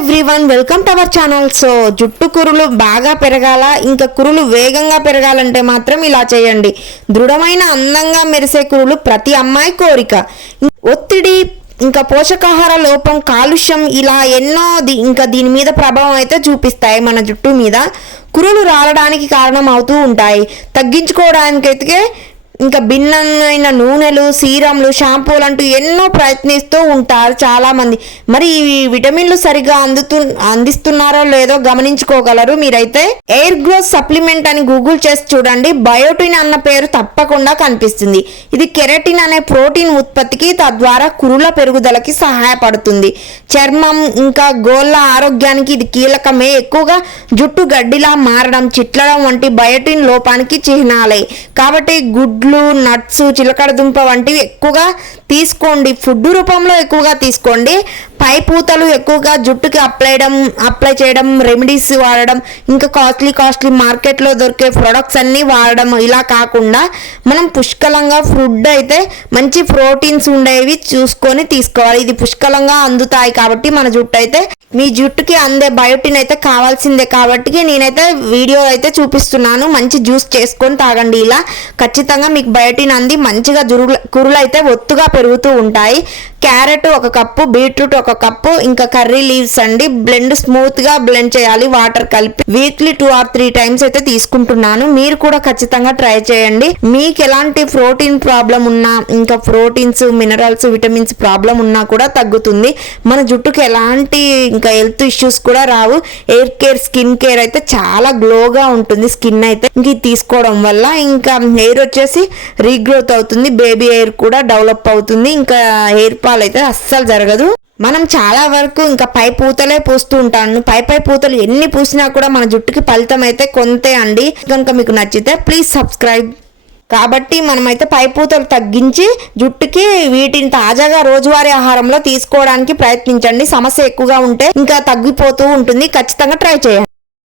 Everyone welcome to our channel so జుట్టు కురులు బాగా పెరగాల? ఇంకా కురులు వేగంగా పెరగాలంటే మాత్రం ఇలా చేయండి. దృఢమైన అందంగా మెరిసే కురులు ప్రతి అమ్మాయి కోరిక. ఒత్తిడి ఇంకా పోషకాహార లోపం కాలుష్యం ఇలా ఎన్నో ది- ఇంకా దీని మీద ప్రభావం అయితే చూపిస్తాయి మన జుట్టు మీద. కురులు రాలడానికి కారణం అవుతూ ఉంటాయి. తగ్గించుకోవడానికైతే ఇంకా భిన్నమైన నూనెలు సీరంలు షాంపూలు అంటూ ఎన్నో ప్రయత్నిస్తూ ఉంటారు చాలామంది. మరి ఈ విటమిన్లు సరిగా అందుతు అందిస్తున్నారో లేదో గమనించుకోగలరు మీరైతే? ఎయిర్ గ్రోత్ సప్లిమెంట్ అని గూగుల్ చేసి చూడండి బయోటిన్ అన్న పేరు తప్పకుండా కనిపిస్తుంది. ఇది కెరటిన్ అనే ప్రోటీన్ ఉత్పత్తికి తద్వారా కురుల పెరుగుదలకి సహాయపడుతుంది. చర్మం ఇంకా గోళ్ళ ఆరోగ్యానికి ఇది కీలకమే. ఎక్కువగా జుట్టు గడ్డిలా మారడం చిట్లడం వంటి బయోటిన్ లోపానికి చిహ్నాలే. కాబట్టి గుడ్లు నట్స్ చిలకడ దుంప వంటివి ఎక్కువగా తీసుకోండి. ఫుడ్ రూపంలో ఎక్కువగా తీసుకోండి. పై పూతలు ఎక్కువగా జుట్టుకి అప్లై చేయడం అప్లై చేయడం రెమెడీస్ వాడడం ఇంకా కాస్ట్లీ కాస్ట్లీ మార్కెట్లో దొరికే ప్రొడక్ట్స్ అన్నీ వాడడం ఇలా కాకుండా మనం పుష్కలంగా ఫుడ్ అయితే మంచి ప్రోటీన్స్ ఉండేవి చూసుకొని తీసుకోవాలి. ఇది పుష్కలంగా అందుతాయి కాబట్టి మన జుట్టు అయితే మీ జుట్టుకి అందే బయోటిన్ అయితే కావాల్సిందే కాబట్టి నేనైతే వీడియో అయితే చూపిస్తున్నాను. మంచి జ్యూస్ చేసుకొని తాగండి ఇలా. ఖచ్చితంగా మీకు బయోటిన్ అంది మంచిగా జురు కురులు అయితే ఒత్తుగా పెరుగుతూ ఉంటాయి. క్యారెట్ ఒక కప్పు బీట్రూట్ ఒక కప్పు ఇంకా కర్రీ లీవ్స్ అండి. బ్లెండ్ స్మూత్గా బ్లెండ్ చేయాలి. వాటర్ కలిపి weekly two or three times అయితే తీసుకుంటున్నాను. మీరు కూడా ఖచ్చితంగా ట్రై చేయండి. మీకు ఎలాంటి ప్రోటీన్ ప్రాబ్లం ఉన్నా ఇంకా ప్రోటీన్స్ మినరల్స్ విటమిన్స్ ప్రాబ్లం ఉన్నా కూడా తగ్గుతుంది. మన జుట్టుకి ఎలాంటి ఇంకా హెల్త్ ఇష్యూస్ కూడా రావు. ఎయిర్ కేర్ స్కిన్ కేర్ అయితే చాలా గ్లోగా ఉంటుంది. స్కిన్ అయితే ఇంక తీసుకోవడం వల్ల ఇంకా హెయిర్ వచ్చేసి రీగ్రోత్ అవుతుంది. బేబీ హెయిర్ కూడా డెవలప్ అవుతుంది. ఇంకా హెయిర్ ఫాల్ అయితే అస్సలు జరగదు. మనం చాలా వరకు ఇంకా పై పూతలే పూస్తూ ఉంటాను. పై పై పూతలు ఎన్ని పూసినా కూడా మన జుట్టుకి ఫలితం అయితే కొంతే అండి. కనుక మీకు నచ్చితే ప్లీజ్ సబ్స్క్రైబ్ కాబట్టి మనమైతే పై పూతలు తగ్గించి జుట్టుకి వీటిని తాజాగా రోజువారీ ఆహారంలో తీసుకోవడానికి ప్రయత్నించండి. సమస్య ఎక్కువగా ఉంటే ఇంకా తగ్గిపోతూ ఉంటుంది. ఖచ్చితంగా ట్రై చేయండి.